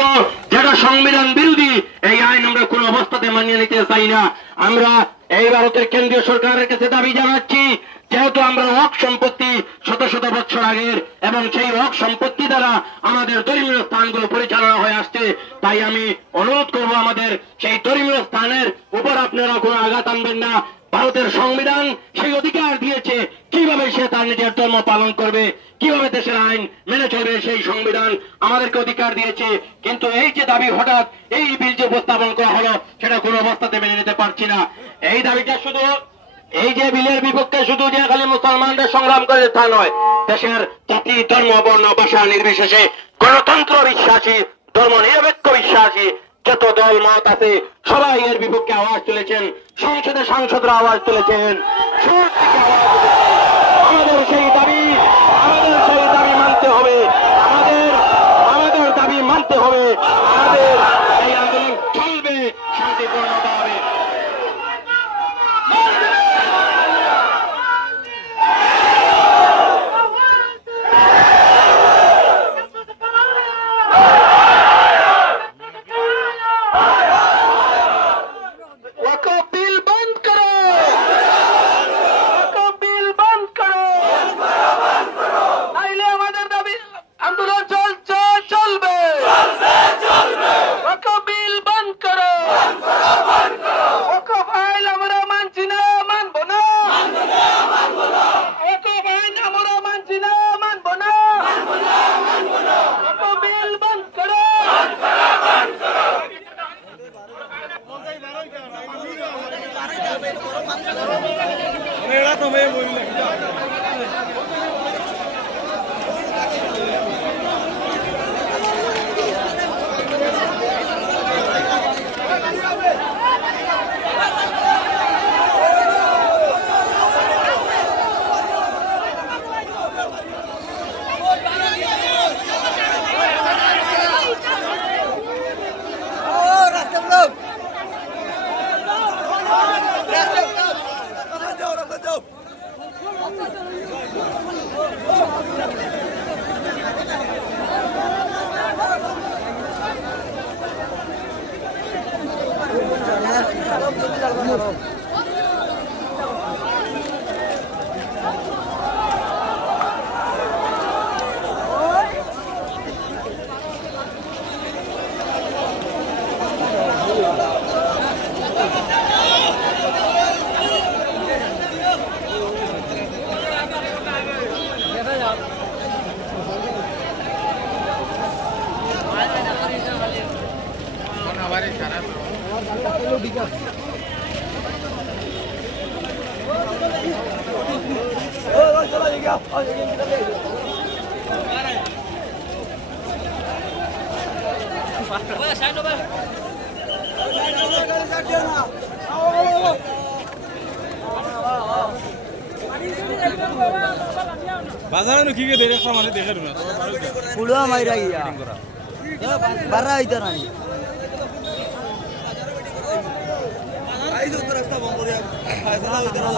করব, যেটা সংবিধান বিরোধী এই আইন আমরা কোনো অবস্থাতে মানিয়ে নিতে চাই না। আমরা এই ভারতের কেন্দ্রীয় সরকারের কাছে দাবি জানাচ্ছি, যেহেতু আমরা হক সম্পত্তি শত শত বছর আগের এবং সেই হক সম্পত্তি দ্বারা আমাদের ধর্মীয় স্থানগুলো পরিচালনা হয়ে আসছে, তাই আমি অনুরোধ করব আমাদের সেই ধর্মীয় স্থানের উপর আপনারা কোনো আঘাত আনবেন না। ভারতের সংবিধান সেই অধিকার দিয়েছে, কিভাবে সে তার নিজের ধর্ম পালন করবে, কিভাবে দেশের আইন মেনে চলবে, সেই সংবিধান আমাদেরকে অধিকার দিয়েছে। কিন্তু এই যে দাবি হঠাৎ এই বিল যে উপস্থাপন করা হলো, সেটা কোনো অবস্থাতে মেনে নিতে পারছি না। এই দাবিটা শুধু এই যে বিলের বিপক্ষে শুধু যে খালি মুসলমানদের সংগ্রাম করে তা নয়, দেশের জাতি ধর্ম বর্ণ ভাষা নির্বিশেষে গণতন্ত্র বিশ্বাসী, ধর্ম নিরপেক্ষ বিশ্বাসী যত দল মত আছে সবাই এর বিপক্ষে আওয়াজ তুলেছেন, সংসদে সাংসদরা আওয়াজ তুলেছেন। আমাদের সেই দাবি মানতে হবে, আমাদের দাবি মানতে হবে। আমাদের এই আন্দোলন চলবে, শান্তিপূর্ণতা হবে। বাজারে কি দেরে সমানে দেখে না পুলুয়া মাইরা গিয়া বারা হইতা না রাস্তা বন্ধ করে ফায়সালা হইতা না